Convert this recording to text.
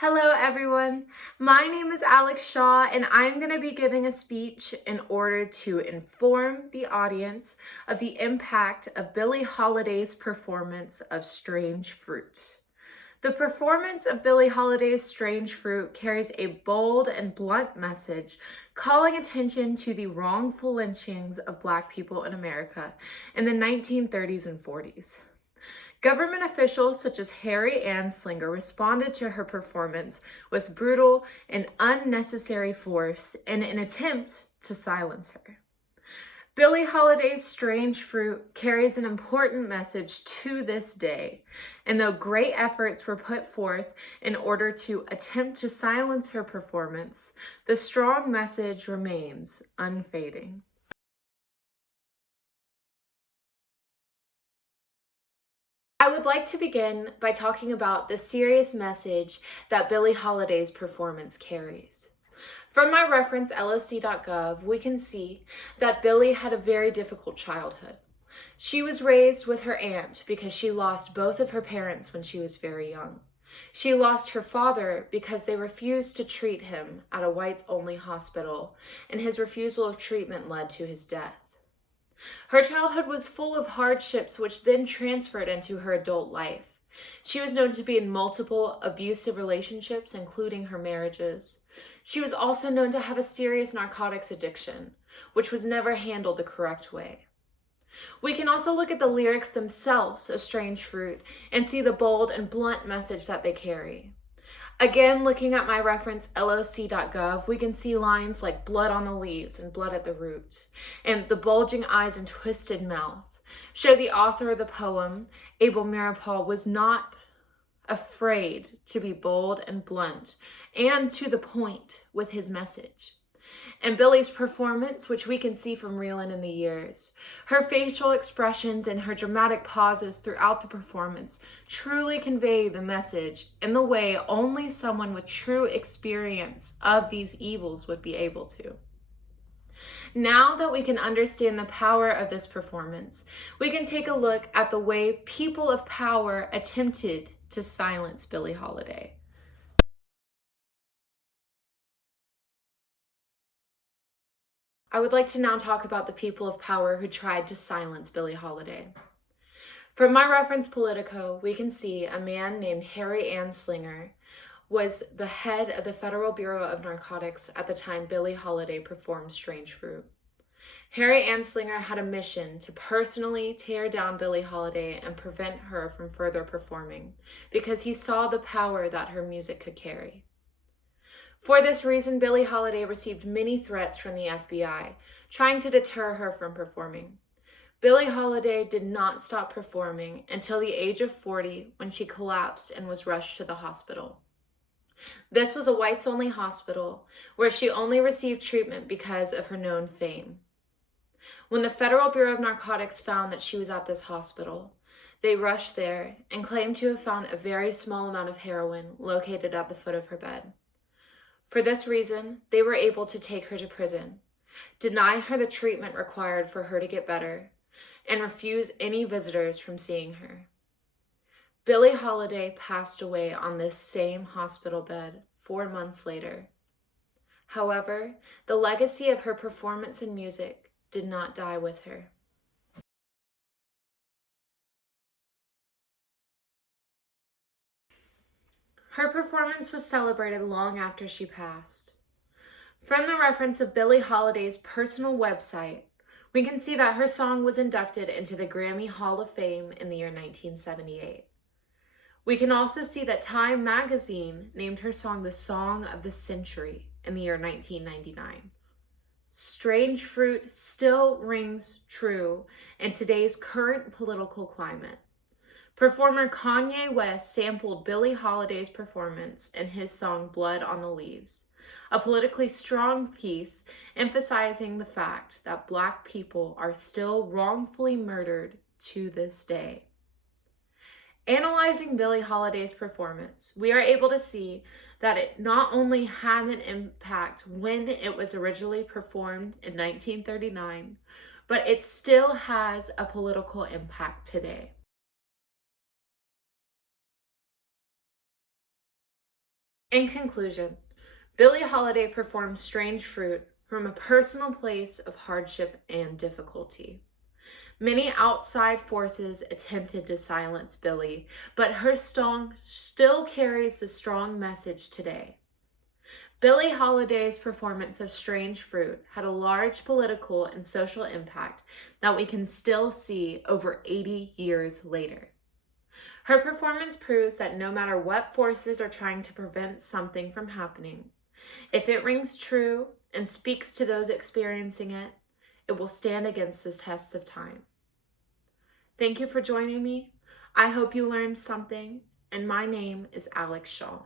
Hello everyone, my name is Alex Shaw and I'm going to be giving a speech in order to inform the audience of the impact of Billie Holiday's performance of Strange Fruit. The performance of Billie Holiday's Strange Fruit carries a bold and blunt message calling attention to the wrongful lynchings of Black people in America in the 1930s and 40s. Government officials such as Harry Anslinger responded to her performance with brutal and unnecessary force in an attempt to silence her. Billie Holiday's Strange Fruit carries an important message to this day, and though great efforts were put forth in order to attempt to silence her performance, the strong message remains unfading. I would like to begin by talking about the serious message that Billie Holiday's performance carries. From my reference loc.gov, we can see that Billie had a very difficult childhood. She was raised with her aunt because she lost both of her parents when she was very young. She lost her father because they refused to treat him at a whites-only hospital, and his refusal of treatment led to his death. Her childhood was full of hardships which then transferred into her adult life. She was known to be in multiple abusive relationships, including her marriages. She was also known to have a serious narcotics addiction, which was never handled the correct way. We can also look at the lyrics themselves of Strange Fruit and see the bold and blunt message that they carry. Again, looking at my reference loc.gov, we can see lines like blood on the leaves and blood at the root, and the bulging eyes and twisted mouth show the author of the poem, Abel Mirapal, was not afraid to be bold and blunt and to the point with his message. And Billie's performance, which we can see from Reelin' in the Years, her facial expressions and her dramatic pauses throughout the performance truly convey the message in the way only someone with true experience of these evils would be able to. Now that we can understand the power of this performance, we can take a look at the way people of power attempted to silence Billie Holiday. I would like to now talk about the people of power who tried to silence Billie Holiday. From my reference Politico, we can see a man named Harry Anslinger was the head of the Federal Bureau of Narcotics at the time Billie Holiday performed Strange Fruit. Harry Anslinger had a mission to personally tear down Billie Holiday and prevent her from further performing because he saw the power that her music could carry. For this reason, Billie Holiday received many threats from the FBI, trying to deter her from performing. Billie Holiday did not stop performing until the age of 40 when she collapsed and was rushed to the hospital. This was a whites-only hospital where she only received treatment because of her known fame. When the Federal Bureau of Narcotics found that she was at this hospital, they rushed there and claimed to have found a very small amount of heroin located at the foot of her bed. For this reason, they were able to take her to prison, deny her the treatment required for her to get better, and refuse any visitors from seeing her. Billie Holiday passed away on this same hospital bed 4 months later. However, the legacy of her performance and music did not die with her. Her performance was celebrated long after she passed. From the reference of Billie Holiday's personal website, we can see that her song was inducted into the Grammy Hall of Fame in the year 1978. We can also see that Time magazine named her song the Song of the Century in the year 1999. Strange Fruit still rings true in today's current political climate. Performer Kanye West sampled Billie Holiday's performance in his song Blood on the Leaves, a politically strong piece emphasizing the fact that Black people are still wrongfully murdered to this day. Analyzing Billie Holiday's performance, we are able to see that it not only had an impact when it was originally performed in 1939, but it still has a political impact today. In conclusion, Billie Holiday performed Strange Fruit from a personal place of hardship and difficulty. Many outside forces attempted to silence Billie, but her song still carries the strong message today. Billie Holiday's performance of Strange Fruit had a large political and social impact that we can still see over 80 years later. Her performance proves that no matter what forces are trying to prevent something from happening, if it rings true and speaks to those experiencing it, it will stand against the test of time. Thank you for joining me. I hope you learned something, and my name is Alex Shaw.